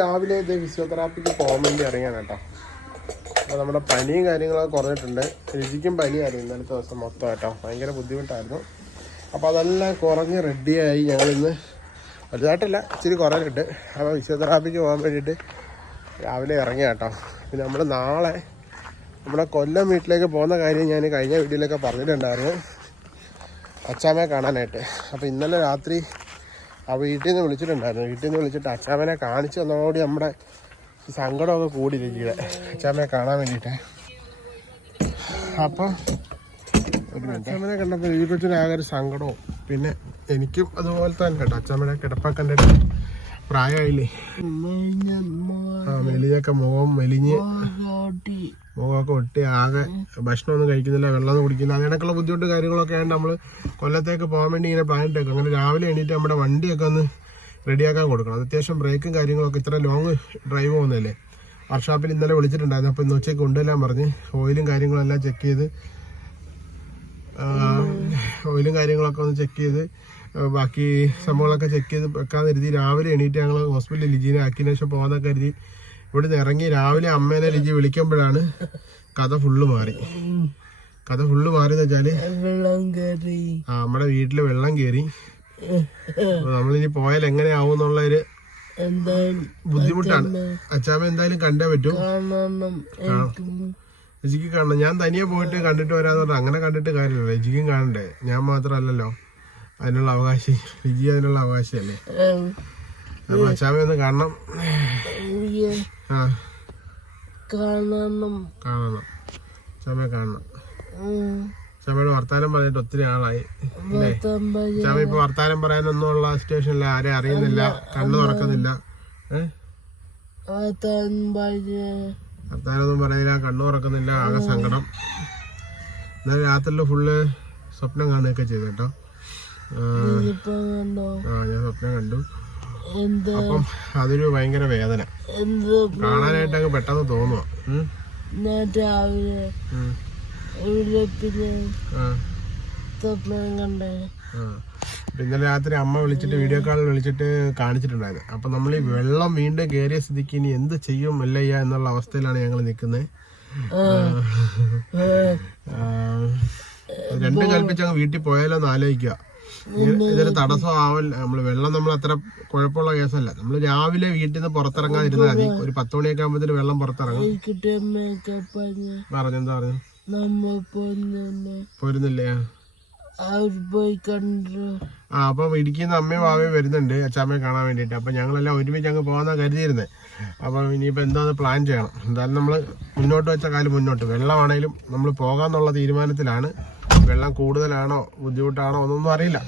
രാവിലെ ഇത് ഫിസിയോതെറാപ്പിക്ക് പോകാൻ വേണ്ടി ഇറങ്ങിയാണ് കേട്ടോ അപ്പോൾ നമ്മുടെ പനിയും കാര്യങ്ങളൊക്കെ കുറഞ്ഞിട്ടുണ്ട്. രുചിക്കും പനിയായിരുന്നു ഇന്നലത്തെ ദിവസം മൊത്തം കേട്ടോ ഭയങ്കര ബുദ്ധിമുട്ടായിരുന്നു. അപ്പോൾ അതെല്ലാം കുറഞ്ഞ് റെഡിയായി ഞങ്ങളിന്ന്. വലുതായിട്ടല്ല ഇച്ചിരി കുറഞ്ഞിട്ട് അപ്പോൾ ഫിസിയോതെറാപ്പിക്ക് പോകാൻ വേണ്ടിയിട്ട് രാവിലെ ഇറങ്ങിയ കേട്ടോ പിന്നെ നമ്മൾ നാളെ നമ്മുടെ കൊല്ലം വീട്ടിലേക്ക് പോകുന്ന കാര്യം ഞാൻ കഴിഞ്ഞ വീഡിയോയിലൊക്കെ പറഞ്ഞിട്ടുണ്ടായിരുന്നു. അച്ചാമ്മയെ കാണാനായിട്ട്. അപ്പോൾ ഇന്നലെ രാത്രി ആ വീട്ടിൽ നിന്ന് വിളിച്ചിട്ടുണ്ടായിരുന്നു. വീട്ടിൽ നിന്ന് വിളിച്ചിട്ട് അച്ചാമ്മനെ കാണിച്ചു തന്നോടി നമ്മുടെ സങ്കടമൊക്കെ കൂടിയിരിക്കുക രചിയുടെ കാണാൻ വേണ്ടിയിട്ട്. അപ്പോൾ അച്ചാമ്മനെ കണ്ടപ്പോൾ ഈ ആകെ ഒരു സങ്കടവും. പിന്നെ എനിക്കും അതുപോലെ തന്നെ കേട്ടോ. അച്ചാമ്മയുടെ കിടപ്പൊക്കെ കണ്ടിട്ട് പ്രായമായില്ലേ മുഖം മെലിഞ്ഞ്. മുഖമൊക്കെ ഒട്ടി ആകെ ഭക്ഷണമൊന്നും കഴിക്കുന്നില്ല വെള്ളമൊന്നും കുടിക്കില്ല അങ്ങനെയൊക്കെയുള്ള ബുദ്ധിമുട്ട് കാര്യങ്ങളൊക്കെ ആയിട്ട് നമ്മൾ കൊല്ലത്തേക്ക് പോകാൻ വേണ്ടി ഇങ്ങനെ പ്ലാൻ ഇട്ടേക്കും. അങ്ങനെ രാവിലെ എണീറ്റ് നമ്മുടെ വണ്ടിയൊക്കെ ഒന്ന് റെഡിയാക്കാൻ കൊടുക്കണം. അത് അത്യാവശ്യം ബ്രേക്കും കാര്യങ്ങളൊക്കെ ഇത്ര ലോങ് ഡ്രൈവ് പോകുന്നതല്ലേ. വർക്ക്ഷോപ്പിൽ ഇന്നലെ വിളിച്ചിട്ടുണ്ടായിരുന്നു. അപ്പോൾ ഇന്ന് ഉച്ചയ്ക്ക് കൊണ്ടുവരാൻ പറഞ്ഞ് ഓയിലും കാര്യങ്ങളെല്ലാം ചെക്ക് ചെയ്ത് ഓയിലും കാര്യങ്ങളൊക്കെ ഒന്ന് ചെക്ക് ചെയ്ത് ബാക്കി സംഭവങ്ങളൊക്കെ ചെക്ക് ചെയ്ത് വെക്കാൻ കരുതി. രാവിലെ എണീറ്റ് ഞങ്ങൾ ഹോസ്പിറ്റലിൽ ലിജീനെ ആക്കിയതിനു ശേഷം പോകാന്നൊക്കെ കരുതി. ഇവിടുന്ന് ഇറങ്ങി രാവിലെ അമ്മേനെ ലിജി വിളിക്കുമ്പോഴാണ് കഥ ഫുള്ള് മാറി. കഥ ഫുള്ള് മാറിയെന്ന് വെച്ചാൽ ആ, നമ്മുടെ വീട്ടിൽ വെള്ളം കയറി നമ്മളിനി പോയാൽ എങ്ങനെയാവും എന്നുള്ള ഒരു ബുദ്ധിമുട്ടാണ്. അച്ചാമ്മ എന്തായാലും കണ്ടേ പറ്റൂ. രജിക്ക് കാണണം. ഞാൻ തനിയെ പോയിട്ട് കണ്ടിട്ട് വരാന്ന് പറഞ്ഞാൽ അങ്ങനെ കണ്ടിട്ട് കാര്യമില്ല രജിക്കും കാണണ്ടേ? ഞാൻ മാത്രമല്ലല്ലോ. അതിനുള്ള അവകാശം രജി അതിനുള്ള അവകാശമല്ലേ? അപ്പൊ അച്ചാമ്മ ഒന്ന് കാണണം. ആ. കാണണം. കാണണം. അച്ചാമ്മയെ കാണണം. അച്ചാമ്മയുടെ വർത്താനം പറഞ്ഞിട്ട് ഒത്തിരി ആളായി. അച്ചാമ്മ ഇപ്പൊ വർത്താനം പറയാനൊന്നും ഉള്ള സിറ്റുവേഷനില്ല ആരെയും അറിയുന്നില്ല കണ്ണു തുറക്കുന്നില്ല. ഏഹ് വർത്താനൊന്നും പറയുന്നില്ല കണ്ണു തുറക്കുന്നില്ല ആകെ സങ്കടം. എന്നാലും രാത്രിയിൽ ഫുള്ള് സ്വപ്നം കാണുകയൊക്കെ ചെയ്തു കേട്ടോ. ആ, ഞാൻ സ്വപ്നം കണ്ടു. അപ്പം അതൊരു ഭയങ്കര വേദന. കാണാനായിട്ട് അങ്ങ് പെട്ടെന്ന് തോന്നുക രാവിലെ ഇന്നലെ രാത്രി അമ്മ വിളിച്ചിട്ട് വീഡിയോ കോളിൽ വിളിച്ചിട്ട് കാണിച്ചിട്ടുണ്ടായിരുന്നു. അപ്പൊ നമ്മൾ ഈ വെള്ളം വീണ്ടും കയറിയ സ്ഥിതിക്ക് ഇനി എന്ത് ചെയ്യും അല്ലയ്യ എന്നുള്ള അവസ്ഥയിലാണ് ഞങ്ങൾ നിൽക്കുന്നത് രണ്ടും കൽപ്പിച്ച് അങ്ങ് വീട്ടിൽ പോയാലോ എന്ന് ആലോചിക്കുക ഇതൊരു തടസ്സം നമ്മൾ നമ്മൾ വെള്ളം നമ്മൾ അത്ര കുഴപ്പമുള്ള കേസല്ല. നമ്മൾ രാവിലെ വീട്ടിൽ നിന്ന് പുറത്തിറങ്ങാതിരുന്നാൽ മതി ഒരു പത്ത് മണിയൊക്കെ ആകുമ്പോഴത്തേന് വെള്ളം പുറത്തിറങ്ങും. പറഞ്ഞെന്താ പറഞ്ഞു? പോരുന്നില്ലേ? ആ അപ്പൊ ഇടുക്കിന്ന് അമ്മയും ബാവയും വരുന്നുണ്ട്. അച്ഛാമ്മയെ കാണാൻ വേണ്ടിട്ട് അപ്പൊ ഞങ്ങളെല്ലാം ഒരുമിച്ച് അങ്ങ് പോകാന്നാ കരുതിയിരുന്നത് അപ്പൊ ഇനിയിപ്പോ എന്താ പ്ലാൻ ചെയ്യണം. എന്തായാലും നമ്മൾ മുന്നോട്ട് വെച്ച കാലം മുന്നോട്ട്. വെള്ളമാണേലും നമ്മൾ പോകാന്നുള്ള തീരുമാനത്തിലാണ് വെള്ളം കൂടുതലാണോ ബുദ്ധിമുട്ടാണോ എന്നൊന്നും അറിയില്ല.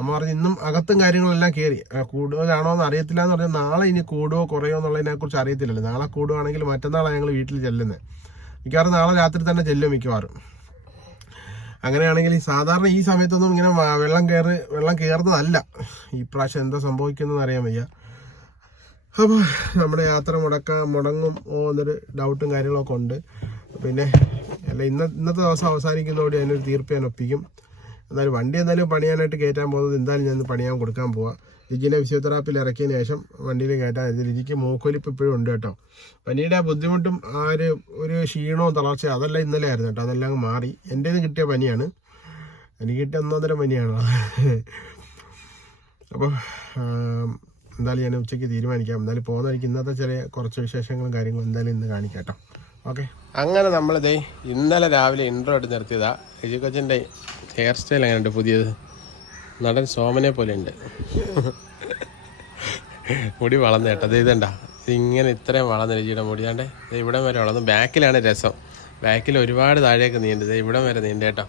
അമ്മ പറഞ്ഞ് ഇന്നും അകത്തും കാര്യങ്ങളെല്ലാം കയറി കൂടുതലാണോ എന്ന് അറിയത്തില്ല എന്ന് പറഞ്ഞാൽ നാളെ ഇനി കൂടുവോ കുറയോ എന്നുള്ളതിനെക്കുറിച്ച് അറിയത്തില്ലല്ലോ. നാളെ കൂടുവാണെങ്കിൽ മറ്റന്നാളാണ് ഞങ്ങൾ വീട്ടിൽ ചെല്ലുന്നത് മിക്കവാറും നാളെ രാത്രി തന്നെ ചെല്ലും മിക്കവാറും. അങ്ങനെയാണെങ്കിൽ സാധാരണ ഈ സമയത്തൊന്നും ഇങ്ങനെ വെള്ളം കയറി വെള്ളം കയറുന്നതല്ല ഈ പ്രാവശ്യം എന്താ സംഭവിക്കുന്നതെന്ന് അറിയാൻ വയ്യ. അപ്പോൾ നമ്മുടെ യാത്ര മുടക്കാൻ മുടങ്ങും എന്നൊരു ഡൗട്ടും കാര്യങ്ങളൊക്കെ ഉണ്ട്. പിന്നെ അല്ല ഇന്ന ഇന്നത്തെ ദിവസം അവസാനിക്കുന്നതോടെ അതിനൊരു തീർപ്പ് ഞാൻ ഒപ്പിക്കും. എന്നാലും വണ്ടി എന്തായാലും പണിയാനായിട്ട് കയറ്റാൻ പോകുന്നത് എന്തായാലും ഞാൻ പണിയാൻ കൊടുക്കാൻ പോവാം. ലിജിനെ ഫിസിയോതെറാപ്പിയിൽ ഇറക്കിയതിന് ശേഷം വണ്ടിയിൽ കയറ്റാൻ ലിജിക്ക് മൂക്കൊലിപ്പ് ഇപ്പോഴും ഉണ്ട് കേട്ടോ. പനിയുടെ ആ ബുദ്ധിമുട്ടും ആ ഒരു ഒരു ക്ഷീണവും തളർച്ചയും അതെല്ലാം ഇന്നലെ ആയിരുന്നു കേട്ടോ. അതെല്ലാം മാറി. എന്റെ കിട്ടിയ പനിയാണ്. എനിക്ക് കിട്ടിയ ഒന്നാന്തരം പനിയാണ്? അപ്പോൾ എന്തായാലും ഞാൻ ഉച്ചയ്ക്ക് തീരുമാനിക്കാം. എന്തായാലും എനിക്ക് ഇന്നത്തെ ചെറിയ കുറച്ച് വിശേഷങ്ങളും കാര്യങ്ങളും എന്തായാലും ഇന്ന് കാണിക്കാം കേട്ടോ. ഓക്കെ. അങ്ങനെ നമ്മളിതേ ഇന്നലെ രാവിലെ ഇൻട്രോ എടുത്ത് നിർത്തിയതാ. എജുക്കച്ചന്റെ ഹെയർ സ്റ്റൈൽ എങ്ങനെയുണ്ട്? പുതിയത്. നടൻ സോമനെ പോലെ ഉണ്ട് മുടി വളർന്നു കേട്ടോ. ഇത് ഇതണ്ട? ഇങ്ങനെ ഇത്രയും വളർന്ന രജിയുടെ മുടിയാണ്ട് ഇത് ഇവിടം വരെ വളർന്നു. ബാക്കിലാണ് രസം. ബാക്കിൽ ഒരുപാട് താഴേക്ക് നീണ്ടത് ഇവിടം വരെ നീണ്ട കേട്ടോ.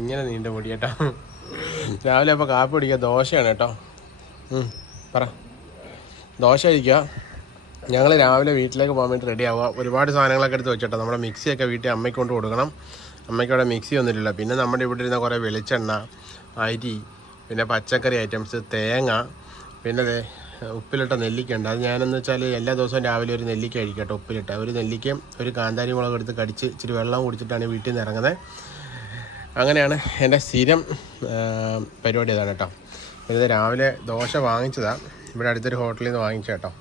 ഇങ്ങനെ നീണ്ട മുടി കേട്ടോ. രാവിലെ അപ്പോൾ കാപ്പി കുടിക്കുക ദോശയാണ് കേട്ടോ. പറ. ദോശ കഴിക്കുക ഞങ്ങൾ രാവിലെ വീട്ടിലേക്ക് പോകാൻ വേണ്ടി റെഡി ആവുക. ഒരുപാട് സാധനങ്ങളൊക്കെ എടുത്ത് വെച്ചിട്ടോ. നമ്മുടെ മിക്സിയൊക്കെ വീട്ടിൽ അമ്മയ്ക്ക് കൊണ്ട് കൊടുക്കണം. അമ്മയ്ക്ക് അവിടെ മിക്സി ഒന്നുമില്ല പിന്നെ നമ്മുടെ ഇവിടെ ഇരുന്ന കുറേ വെളിച്ചെണ്ണ അരി പിന്നെ പച്ചക്കറി ഐറ്റംസ് തേങ്ങ പിന്നെ ഉപ്പിലിട്ട നെല്ലിക്ക ഉണ്ട്. അത് ഞാനെന്ന് വെച്ചാൽ എല്ലാ ദിവസവും രാവിലെ ഒരു നെല്ലിക്ക കഴിക്കട്ടെ കേട്ടോ ഉപ്പിലിട്ട. ഒരു നെല്ലിക്കയും ഒരു കാന്താരി മുളക് എടുത്ത് കടിച്ച് ഇച്ചിരി വെള്ളം കുടിച്ചിട്ടാണ് വീട്ടിൽ നിന്ന് ഇറങ്ങുന്നത്. അങ്ങനെയാണ് എന്റെ സ്ഥിരം പരിപാടി അതാണ് കേട്ടോ. ഇത് രാവിലെ ദോശ വാങ്ങിച്ചതാണ് ഇവിടെ അടുത്തൊരു ഹോട്ടലിൽ നിന്ന് വാങ്ങിച്ച കേട്ടോ.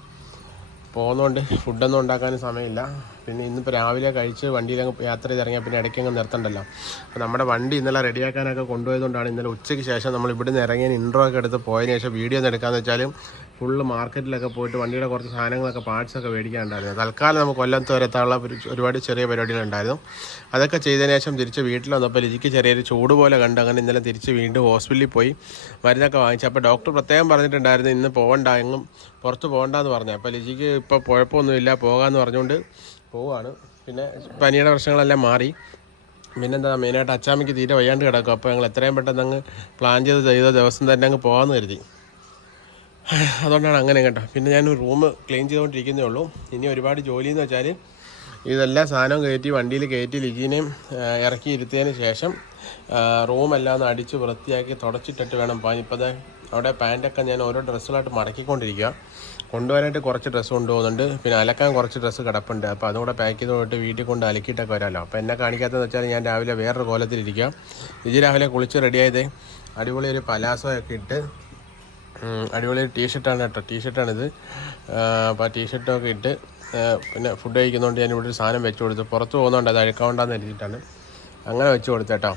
പോകുന്നതുകൊണ്ട് ഫുഡൊന്നും ഉണ്ടാക്കാനും സമയമില്ല. പിന്നെ ഇന്നിപ്പോൾ രാവിലെ കഴിച്ച് വണ്ടിയിലങ്ങ് യാത്ര ചെയ്ത് ഇറങ്ങിയാൽ പിന്നെ ഇടയ്ക്ക് അങ്ങ് നിർത്തണ്ടല്ലോ. അപ്പോൾ നമ്മുടെ വണ്ടി ഇന്നലെ റെഡിയാക്കാനൊക്കെ കൊണ്ടുപോയതുകൊണ്ടാണ് ഇന്നലെ ഉച്ചയ്ക്ക് ശേഷം നമ്മൾ ഇവിടുന്ന് ഇറങ്ങിയ ഇൻട്രോ ഒക്കെ എടുത്ത് പോയതിന് ശേഷം വീഡിയോ ഒന്ന് എടുക്കാമെന്ന് വെച്ചാലും ഫുള്ള് മാർക്കറ്റിലൊക്കെ പോയിട്ട് വണ്ടിയുടെ കുറച്ച് സാധനങ്ങളൊക്കെ പാർട്സൊക്കെ മേടിക്കാനുണ്ടായിരുന്നു. തൽക്കാലം നമുക്ക് കൊല്ലത്ത് വരെ എത്താനുള്ള ഒരു- ഒരുപാട് ചെറിയ പരിപാടികളുണ്ടായിരുന്നു. അതൊക്കെ ചെയ്തതിന് ശേഷം തിരിച്ച് വീട്ടിൽ വന്നപ്പോൾ ലിജിക്ക് ചെറിയൊരു ചൂട് പോലെ കണ്ട്. അങ്ങനെ ഇന്നലെ തിരിച്ച് വീണ്ടും ഹോസ്പിറ്റലിൽ പോയി മരുന്നൊക്കെ വാങ്ങിച്ചു. അപ്പോൾ ഡോക്ടർ പ്രത്യേകം പറഞ്ഞിട്ടുണ്ടായിരുന്നു ഇന്ന് പോകണ്ട എങ്ങും പുറത്ത് പോകണ്ടെന്ന് പറഞ്ഞു. അപ്പോൾ ലിജിക്ക് ഇപ്പോൾ കുഴപ്പമൊന്നുമില്ല പോകാമെന്ന് പറഞ്ഞുകൊണ്ട് പോവാണ്. പിന്നെ പനിയുടെ പ്രശ്നങ്ങളെല്ലാം മാറി. പിന്നെന്താ മെയിനായിട്ട് അച്ചാമ്മയ്ക്ക് തീരെ വയ്യാണ്ട് കിടക്കും. അപ്പോൾ ഞങ്ങൾ എത്രയും പെട്ടെന്ന് അങ്ങ് പ്ലാൻ ചെയ്ത് ചെയ്ത ദിവസം തന്നെ അങ്ങ് പോകാമെന്ന് കരുതി. അതുകൊണ്ടാണ് അങ്ങനെ കേട്ടോ. പിന്നെ ഞാൻ റൂം ക്ലീൻ ചെയ്തുകൊണ്ടിരിക്കുന്നേ ഉള്ളൂ. ഇനി ഒരുപാട് ജോലി എന്ന് വെച്ചാൽ ഇതെല്ലാം സാധനവും കയറ്റി വണ്ടിയിൽ കയറ്റി ലിജീനെയും ഇറക്കിയിരുത്തിയതിന് ശേഷം റൂമെല്ലാം ഒന്ന് അടിച്ച് വൃത്തിയാക്കി തുടച്ചിട്ടിട്ട് വേണം ഇപ്പോൾ ദേ അവിടെ പാന്റൊക്കെ ഞാൻ ഓരോ ഡ്രസ്സുകളായിട്ട് മടക്കിക്കൊണ്ടിരിക്കുക കൊണ്ടുപോകാനായിട്ട് കുറച്ച് ഡ്രസ്സ് കൊണ്ടുപോകുന്നുണ്ട്. പിന്നെ അലക്കാൻ കുറച്ച് ഡ്രസ്സ് കിടപ്പുണ്ട്. അപ്പോൾ അതുകൂടെ പാക്ക് ചെയ്ത് പോയിട്ട് വീട്ടിൽ കൊണ്ട് അലക്കിയിട്ടൊക്കെ വരാമല്ലോ അപ്പോൾ എന്നെ കാണിക്കാത്തതെന്ന് വെച്ചാൽ ഞാൻ രാവിലെ വേറൊരു കോലത്തിലിരിക്കാം ലിജി രാവിലെ കുളിച്ച് റെഡിയായതേ അടിപൊളി ഒരു പലാസോ ഒക്കെ ഇട്ട് അടിപൊളി ഒരു ടീഷർട്ടാണ് കേട്ടോ. ടീഷർട്ടാണിത് അപ്പോൾ ടീഷർട്ടൊക്കെ ഇട്ട് പിന്നെ ഫുഡ് കഴിക്കുന്നതുകൊണ്ട് ഞാൻ ഇവിടെ ഒരു സാധനം വെച്ച് കൊടുത്തു. പുറത്ത് പോകുന്നതുകൊണ്ട് അത് അഴുക്കാവണ്ടെന്ന് എഴുതിയിട്ടാണ് അങ്ങനെ വെച്ച് കൊടുത്തേട്ടോ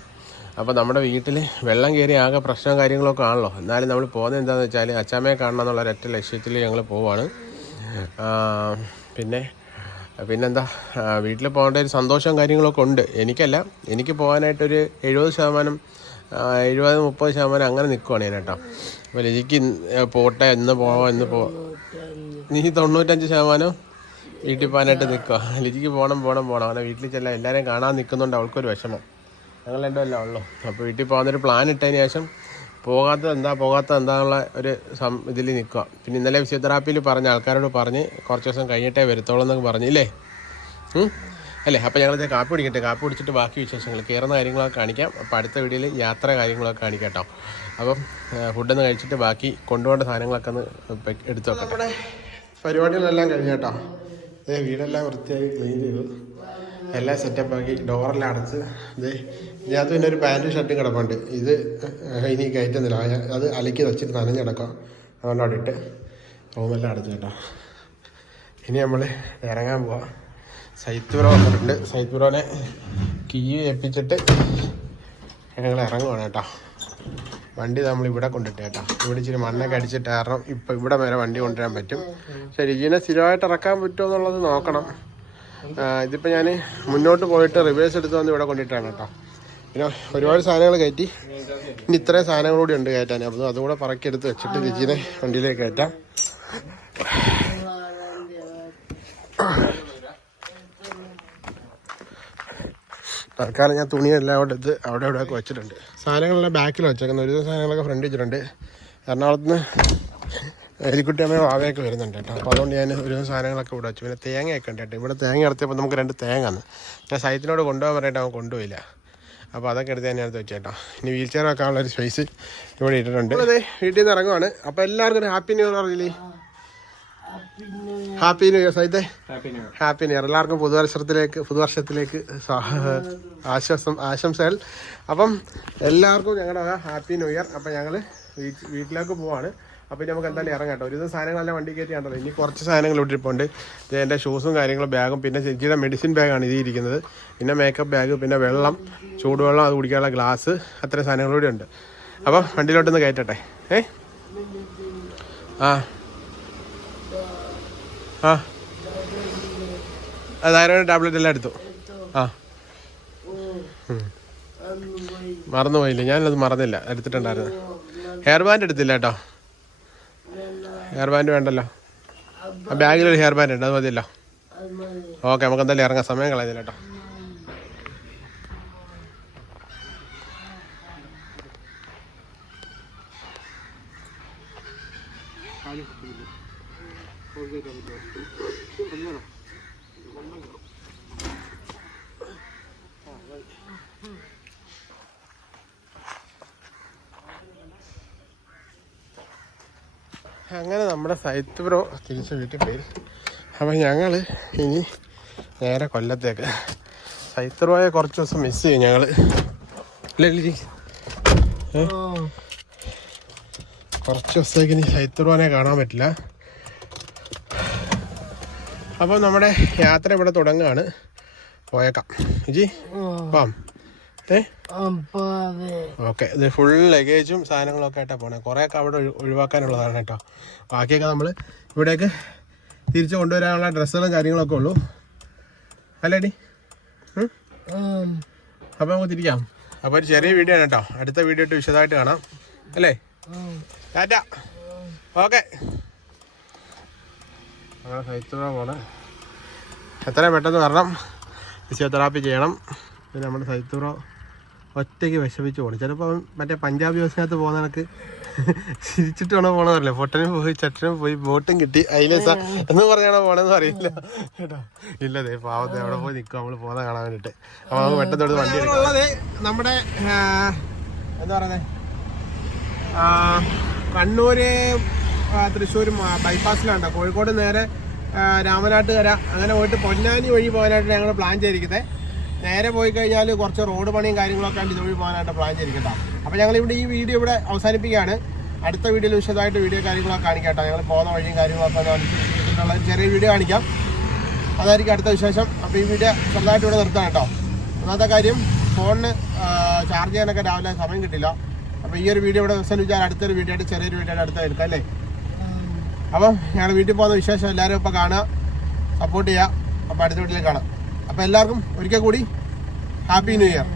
അപ്പോൾ നമ്മുടെ വീട്ടിൽ വെള്ളം കയറി ആകെ പ്രശ്നവും കാര്യങ്ങളൊക്കെ ആണല്ലോ. എന്നാലും നമ്മൾ പോകുന്നത് എന്താണെന്ന് വെച്ചാൽ അച്ചാമ്മയെ കാണണം എന്നുള്ള ഒരൊറ്റ ലക്ഷ്യത്തിൽ ഞങ്ങൾ പോവാണ്. പിന്നെ പിന്നെന്താ വീട്ടിൽ പോകേണ്ട ഒരു സന്തോഷവും കാര്യങ്ങളൊക്കെ ഉണ്ട്. എനിക്കല്ല എനിക്ക് പോകാനായിട്ടൊരു എഴുപത് ശതമാനം എഴുപത് മുപ്പത് ശതമാനം അങ്ങനെ നിൽക്കുവാണ് ഞാൻ കേട്ടോ. അപ്പോൾ എനിക്ക് പോട്ടെ എന്ന് പോവാം എന്ന് പോ നീ തൊണ്ണൂറ്റഞ്ച് ശതമാനം വീട്ടിൽ പോകാനായിട്ട് നിൽക്കുക ലിജിക്ക് പോകണം പോകണം പോകണം അങ്ങനെ വീട്ടിൽ ചെല്ലാം എല്ലാവരെയും കാണാൻ നിൽക്കുന്നുണ്ട് അവൾക്കൊരു വിഷമം. ഞങ്ങൾ രണ്ടും എല്ലാം ഉള്ളൂ. അപ്പോൾ വീട്ടിൽ പോകുന്നൊരു പ്ലാൻ ഇട്ടതിന് ശേഷം പോകാത്തത് എന്താ പോകാത്തത് എന്താന്നുള്ള ഒരു സം ഇതിൽ നിൽക്കുക. പിന്നെ ഇന്നലെ ഫിസിയോതെറാപ്പിയിൽ പറഞ്ഞ ആൾക്കാരോട് പറഞ്ഞ് കുറച്ച് ദിവസം കഴിഞ്ഞിട്ടേ വരത്തോളൂ എന്നൊക്കെ പറഞ്ഞില്ലേ? അല്ലേ? അപ്പോൾ ഞങ്ങളിത് കാപ്പി കുടിക്കട്ടെ. കാപ്പി കുടിച്ചിട്ട് ബാക്കി വിശേഷങ്ങൾ. കയറുന്ന കാര്യങ്ങളൊക്കെ കാണിക്കാം. അപ്പോൾ അടുത്ത വീഡിയോയിൽ യാത്ര കാര്യങ്ങളൊക്കെ കാണിക്കാം കേട്ടോ. അപ്പം ഫുഡൊന്ന് കഴിച്ചിട്ട് ബാക്കി കൊണ്ടുപോകേണ്ട സാധനങ്ങളൊക്കെ ഒന്ന് എടുത്തു നമ്മുടെ പരിപാടികളെല്ലാം കഴിഞ്ഞ കേട്ടോ. വീടെല്ലാം വൃത്തിയായി ക്ലീൻ ചെയ്തു. എല്ലാം സെറ്റപ്പ് ആക്കി ഡോറെല്ലാം അടച്ച് ഇതേ ഇതിനകത്ത് പിന്നെ ഒരു പാന്റും ഷർട്ടും കിടപ്പുണ്ട്. ഇത് ഇനി കയറ്റുന്നില്ല. അത് അലക്കി വെച്ചിട്ട് നനഞ്ഞ് അതുകൊണ്ട് അവിടെ ഇട്ട് റൂമെല്ലാം അടച്ചു കേട്ടോ. ഇനി നമ്മൾ ഇറങ്ങാൻ പോവാം. സൈത്ത് വന്നിട്ടുണ്ട്. സൈത്ത് ബ്രോനെ കീ ഏൽപ്പിച്ചിട്ട് ഞങ്ങൾ ഇറങ്ങുവാണ് കേട്ടോ. വണ്ടി നമ്മൾ ഇവിടെ കൊണ്ടിട്ട് കേട്ടോ. ഇവിടെ ഇച്ചിരി മണ്ണൊക്കെ അടിച്ചിട്ട് കാരണം ഇപ്പം ഇവിടെ വരെ വണ്ടി കൊണ്ടുവരാൻ പറ്റും. ശരി ഇതിനെ സ്ഥിരമായിട്ട് ഇറക്കാൻ പറ്റുമോ എന്നുള്ളത് നോക്കണം. ഇതിപ്പോൾ ഞാൻ മുന്നോട്ട് പോയിട്ട് റിവേഴ്സ് എടുത്ത് വന്ന് ഇവിടെ കൊണ്ടിട്ടാണ് കേട്ടോ. പിന്നെ ഒരുപാട് സാധനങ്ങൾ കയറ്റി. ഇനി ഇത്രയും സാധനങ്ങൾ കൂടി ഉണ്ട് കയറ്റാൻ. അപ്പോൾ അതുകൂടെ പറക്കിയെടുത്ത് വെച്ചിട്ട് രുചിനെ വണ്ടിയിലേക്ക് കയറ്റാം. തൽക്കാലം ഞാൻ തുണിയെല്ലാം അവിടെ എടുത്ത് അവിടെ ഇവിടെയൊക്കെ വെച്ചിട്ടുണ്ട്. സാധനങ്ങളെല്ലാം ബാക്കിൽ വെച്ചേക്കുന്നത് ഒരു സാധനങ്ങളൊക്കെ ഫ്രണ്ട് വെച്ചിട്ടുണ്ട്. എറണാകുളത്ത് നിന്ന് എലിക്കുട്ടിയമ്മയും വാവയൊക്കെ വരുന്നുണ്ട് കേട്ടോ. അപ്പോൾ അതുകൊണ്ട് ഞാൻ ഒരു സാധനങ്ങളൊക്കെ ഇവിടെ വെച്ചു. പിന്നെ തേങ്ങയൊക്കെ ഉണ്ട് കേട്ടോ. ഇവിടെ തേങ്ങ ഇറത്തിയപ്പോൾ നമുക്ക് രണ്ട് തേങ്ങ ആണ് ഞാൻ സൈറ്റിനോട് കൊണ്ടുപോകാൻ പറഞ്ഞിട്ട് അവൻ കൊണ്ടുപോയില്ല. അപ്പോൾ അതൊക്കെ എടുത്ത് ഞാൻ എടുത്ത് വെച്ചേട്ടോ ഇനി വീൽ ചെയർ വെക്കാനുള്ള ഒരു സ്പേസ് ഇവിടെ ഇട്ടിട്ടുണ്ട്. അതെ വീട്ടിൽ നിന്ന് ഇറങ്ങുവാണ്. അപ്പോൾ എല്ലാവർക്കും ഒരു ഹാപ്പി ന്യൂ ഇയർ അറിയില്ലേ പിന്നെ ഹാപ്പി ന്യൂ ഇയർ സൈത്തെ ഹാപ്പി ന്യൂ ഇയർ എല്ലാവർക്കും പുതുവർഷത്തിലേക്ക് പുതുവർഷത്തിലേക്ക് ആശ്വാസം ആശംസകൾ. അപ്പം എല്ലാവർക്കും ഞങ്ങളുടെ ഹാപ്പി ന്യൂ ഇയർ അപ്പം ഞങ്ങൾ വീട്ടിലേക്ക് പോവാണ്. അപ്പം ഇനി നമുക്ക് എന്തായാലും ഇറങ്ങാം കേട്ടോ. ഒരു ദിവസം സാധനങ്ങളെല്ലാം വണ്ടി കയറ്റി കണ്ടല്ലോ ഇനി കുറച്ച് സാധനങ്ങൾ ഇട്ടിട്ടുണ്ട് എന്റെ ഷൂസും കാര്യങ്ങളും ബാഗും പിന്നെ ചേച്ചിയുടെ മെഡിസിൻ ബാഗാണ് ഇത് ഇരിക്കുന്നത് പിന്നെ മേക്കപ്പ് ബാഗ് പിന്നെ വെള്ളം ചൂടുവെള്ളം അത് കുടിക്കാനുള്ള ഗ്ലാസ് അത്രയും സാധനങ്ങൾ കൂടി ഉണ്ട്. അപ്പം വണ്ടിയിലോട്ടൊന്ന് കയറ്റട്ടെ. ഏ? ആ. ആ. അതായത് ടാബ്ലറ്റ് എല്ലാം എടുത്തു. ആ. മറന്നുപോയില്ല? ഞാനത് മറന്നില്ല. എടുത്തിട്ടുണ്ടായിരുന്നു. ഹെയർ ബാൻഡ് എടുത്തില്ല കേട്ടോ. ഹെയർ ബാൻഡ് വേണ്ടല്ലോ. ആ ബാഗിലൊരു ഹെയർ ബാൻഡ് ഉണ്ട് അത് മതിയല്ലോ. ഓക്കെ നമുക്ക് എന്തായാലും ഇറങ്ങാം. സമയം കളയുന്നില്ല കേട്ടോ. അങ്ങനെ നമ്മുടെ സൈത്ത് ബ്രോ തിരിച്ച് വീട്ടിൽ പോയി. അപ്പം ഞങ്ങൾ ഇനി നേരെ കൊല്ലത്തേക്ക്. സൈത്ത് ബ്രോയെ കുറച്ച് ദിവസം മിസ് ചെയ്യും ഞങ്ങൾ ഇല്ലേ കുറച്ച് ദിവസത്തേക്ക് ഇനി സൈത്ത് ബ്രോനെ കാണാൻ പറ്റില്ല. അപ്പോൾ നമ്മുടെ യാത്ര ഇവിടെ തുടങ്ങുകയാണ് പോയേക്കാം. ജി പോം ഏ? ഓക്കെ ഇത് ഫുൾ ലഗേജും സാധനങ്ങളൊക്കെ ആയിട്ടാണ് പോണേ. കുറേയൊക്കെ അവിടെ ഒഴി- ഒഴിവാക്കാനുള്ളതാണ് കേട്ടോ. ബാക്കിയൊക്കെ നമ്മൾ ഇവിടേക്ക് തിരിച്ചു കൊണ്ടുവരാനുള്ള ഡ്രസ്സുകളും കാര്യങ്ങളൊക്കെ ഉള്ളൂ. അല്ലേടി അപ്പൊ അപ്പോൾ നമുക്ക് തിരിക്കാം. അപ്പോൾ ഒരു ചെറിയ വീഡിയോ ആണ് കേട്ടോ. അടുത്ത വീഡിയോ ഇട്ട് വിശദമായിട്ട് കാണാം. അല്ലേ? ടാറ്റാ. ഓക്കെ. അങ്ങനെ സൈത്തൂറ പോണേ. എത്രയും പെട്ടെന്ന് വരണം. ഫിസിയോതെറാപ്പി ചെയ്യണം. പിന്നെ നമ്മുടെ സൈത്തൂറ ഒറ്റയ്ക്ക് വിഷമിച്ച് പോകണം ചിലപ്പോൾ മറ്റേ പഞ്ചാബ് വ്യവസായത്ത് പോകുന്ന കണക്ക് ചിരിച്ചിട്ട് വേണം പോകണമെന്നല്ലേ പൊട്ടനും പോയി ചട്ടനും പോയി ബോട്ടും കിട്ടി. അതിലെ എന്ന് പറഞ്ഞാണോ പോണെന്ന് അറിയില്ല. കേട്ടോ. ഇല്ലതേ പാവത്തെ അവിടെ പോയി നിൽക്കും നമ്മൾ പോകുന്ന കാണാൻ വേണ്ടിയിട്ട് അപ്പോൾ നമുക്ക് പെട്ടെന്ന് വണ്ടി നമ്മുടെ എന്താ പറയുന്നത് കണ്ണൂര് തൃശ്ശൂർ ബൈപ്പാസിലാണ് കോഴിക്കോട് നേരെ രാമനാട്ടുകര. അങ്ങനെ പോയിട്ട് പൊന്നാനി വഴി പോകാനായിട്ട് ഞങ്ങൾ പ്ലാൻ ചെയ്തിരിക്കുന്നത് നേരെ പോയി കഴിഞ്ഞാൽ കുറച്ച് റോഡ് പണിയും കാര്യങ്ങളൊക്കെ ആണ് ഇതുവഴി പോകാനായിട്ട് പ്ലാൻ ചെയ്തിരിക്കട്ടോ. അപ്പോൾ ഞങ്ങൾ ഇവിടെ ഈ വീഡിയോ ഇവിടെ അവസാനിപ്പിക്കുകയാണ്. അടുത്ത വീഡിയോയിൽ വിശദമായിട്ട് വീഡിയോ കാര്യങ്ങളൊക്കെ കാണിക്കട്ടോ. ഞങ്ങൾ പോകുന്ന വഴിയും കാര്യങ്ങളൊക്കെ കാണിച്ചിട്ടുള്ള ചെറിയ വീഡിയോ കാണിക്കാം. അതായിരിക്കും അടുത്ത വിശേഷം. അപ്പോൾ ഈ വീഡിയോ ചെറുതായിട്ട് ഇവിടെ നിർത്താം കേട്ടോ ഒന്നാമത്തെ കാര്യം ഫോണിന് ചാർജ് ചെയ്യാനൊക്കെ രാവിലെ സമയം കിട്ടില്ല. അപ്പോൾ ഈ ഒരു വീഡിയോ ഇവിടെ അവസാനിപ്പിച്ചാൽ അടുത്തൊരു വീഡിയോ ആയിട്ട് ചെറിയൊരു വീഡിയോ ആയിട്ട് അടുത്ത എടുക്കാം അല്ലേ? അപ്പം ഞങ്ങൾ വീട്ടിൽ പോകുന്ന വിശേഷം എല്ലാവരും ഇപ്പോൾ കാണുക. സപ്പോർട്ട് ചെയ്യുക. അപ്പോൾ അടുത്ത വീട്ടിലേക്ക് കാണാം. അപ്പോൾ എല്ലാവർക്കും ഒരിക്കൽ കൂടി ഹാപ്പി ന്യൂ ഇയർ.